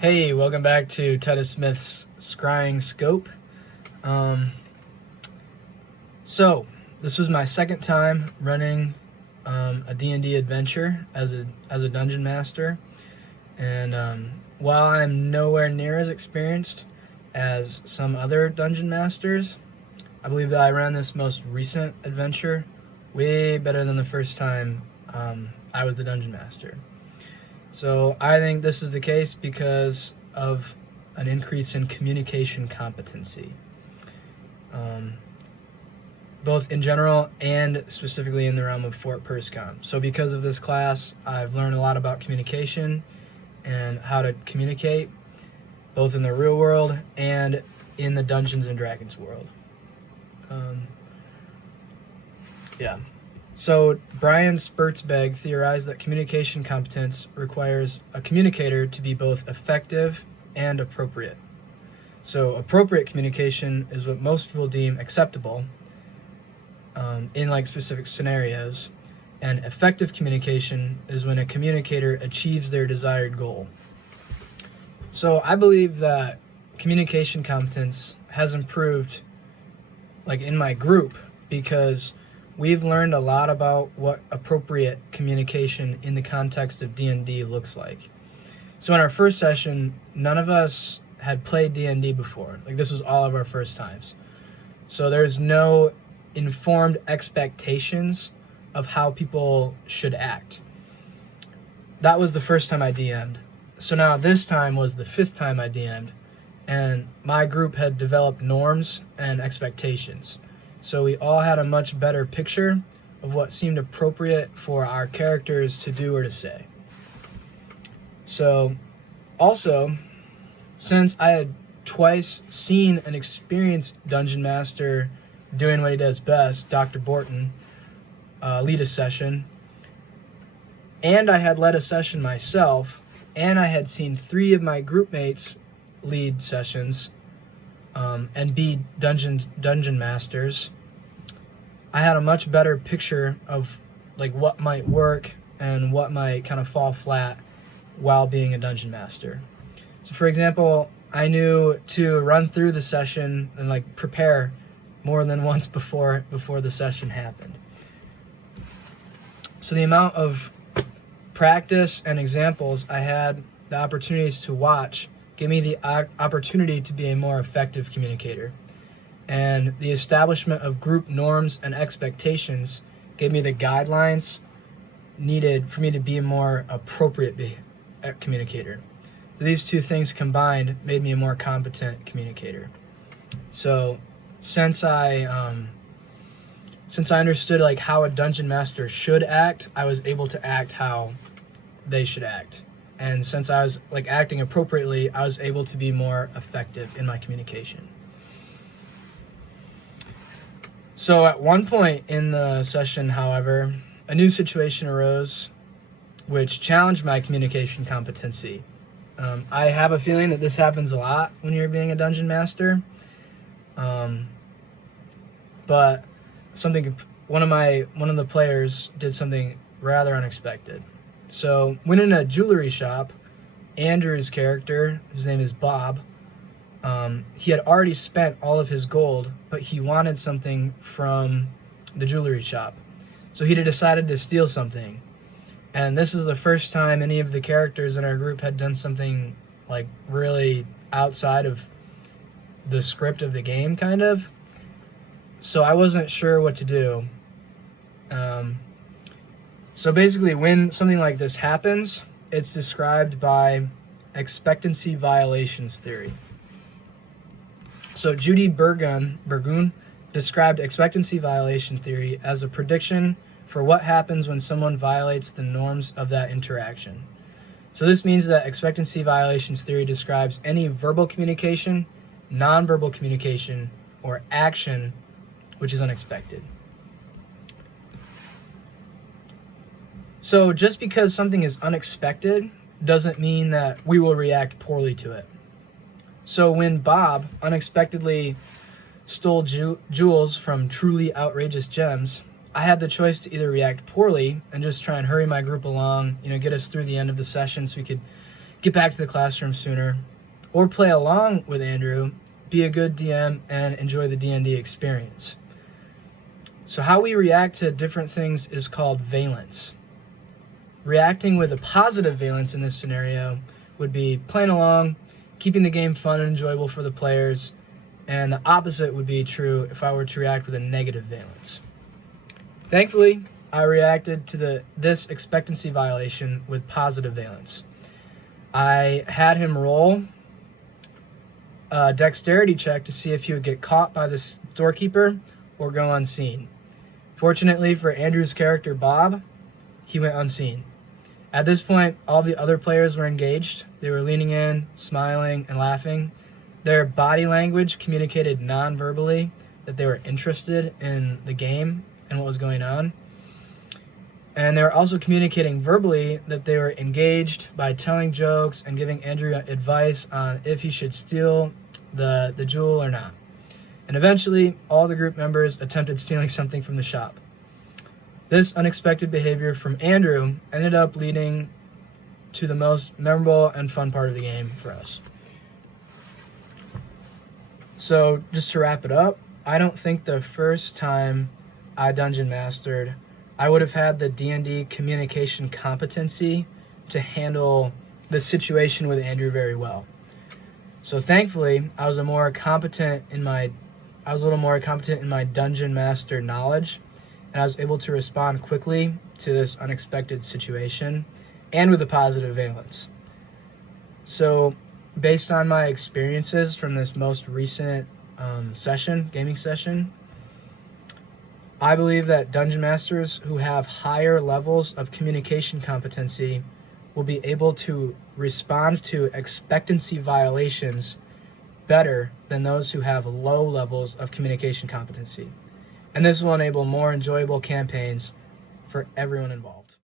Hey, welcome back to Titus Smith's Scrying Scope. So this was my second time running a D&D adventure as a dungeon master, and while I'm nowhere near as experienced as some other dungeon masters, I believe that I ran this most recent adventure way better than the first time I was the dungeon master. So I think this is the case because of an increase in communication competency, both in general and specifically in the realm of Fort Perscom. So because of this class, I've learned a lot about communication and how to communicate, both in the real world and in the Dungeons and Dragons world. So Brian Spertzbeg theorized that communication competence requires a communicator to be both effective and appropriate. So appropriate communication is what most people deem acceptable in like specific scenarios, and effective communication is when a communicator achieves their desired goal. So I believe that communication competence has improved like in my group because we've learned a lot about what appropriate communication in the context of D&D looks like. So in our first session, none of us had played D&D before. Like, this was all of our first times. So there's no informed expectations of how people should act. That was the first time I DM'd. So now this time was the fifth time I DM'd, and my group had developed norms and expectations. So we all had a much better picture of what seemed appropriate for our characters to do or to say. So also, since I had twice seen an experienced dungeon master doing what he does best, Dr. Borton, lead a session, and I had led a session myself, and I had seen 3 of my group mates lead sessions, and be dungeon masters, I had a much better picture of like what might work and what might kind of fall flat while being a dungeon master. So for example, I knew to run through the session and like prepare more than once before the session happened. So the amount of practice and examples I had the opportunities to watch gave me the opportunity to be a more effective communicator. And the establishment of group norms and expectations gave me the guidelines needed for me to be a more appropriate communicator. These two things combined made me a more competent communicator. So since I understood like how a dungeon master should act, I was able to act how they should act. And since I was like acting appropriately, I was able to be more effective in my communication. So at one point in the session, however, a new situation arose which challenged my communication competency. I have a feeling that this happens a lot when you're being a dungeon master. But one of the players did something rather unexpected. So when in a jewelry shop, Andrew's character, whose name is Bob, he had already spent all of his gold, but he wanted something from the jewelry shop. So he decided to steal something. And this is the first time any of the characters in our group had done something like really outside of the script of the game, kind of. So I wasn't sure what to do. So basically, when something like this happens, it's described by expectancy violations theory. So Judy Burgoon described expectancy violation theory as a prediction for what happens when someone violates the norms of that interaction. So this means that expectancy violations theory describes any verbal communication, nonverbal communication, or action which is unexpected. So just because something is unexpected doesn't mean that we will react poorly to it. So when Bob unexpectedly stole jewels from truly outrageous gems, I had the choice to either react poorly and just try and hurry my group along, get us through the end of the session so we could get back to the classroom sooner, or play along with Andrew, be a good DM, and enjoy the D&D experience. So how we react to different things is called valence. Reacting with a positive valence in this scenario would be playing along, keeping the game fun and enjoyable for the players, and the opposite would be true if I were to react with a negative valence. Thankfully, I reacted to this expectancy violation with positive valence. I had him roll a dexterity check to see if he would get caught by the storekeeper or go unseen. Fortunately for Andrew's character, Bob, he went unseen. At this point, all the other players were engaged. They were leaning in, smiling, and laughing. Their body language communicated non-verbally that they were interested in the game and what was going on. And they were also communicating verbally that they were engaged by telling jokes and giving Andrew advice on if he should steal the jewel or not. And eventually, all the group members attempted stealing something from the shop. This unexpected behavior from Andrew ended up leading to the most memorable and fun part of the game for us. So, just to wrap it up, I don't think the first time I dungeon mastered, I would have had the D&D communication competency to handle the situation with Andrew very well. So thankfully, I was a little more competent in my dungeon master knowledge, and I was able to respond quickly to this unexpected situation and with a positive valence. So based on my experiences from this most recent gaming session, I believe that dungeon masters who have higher levels of communication competency will be able to respond to expectancy violations better than those who have low levels of communication competency. And this will enable more enjoyable campaigns for everyone involved.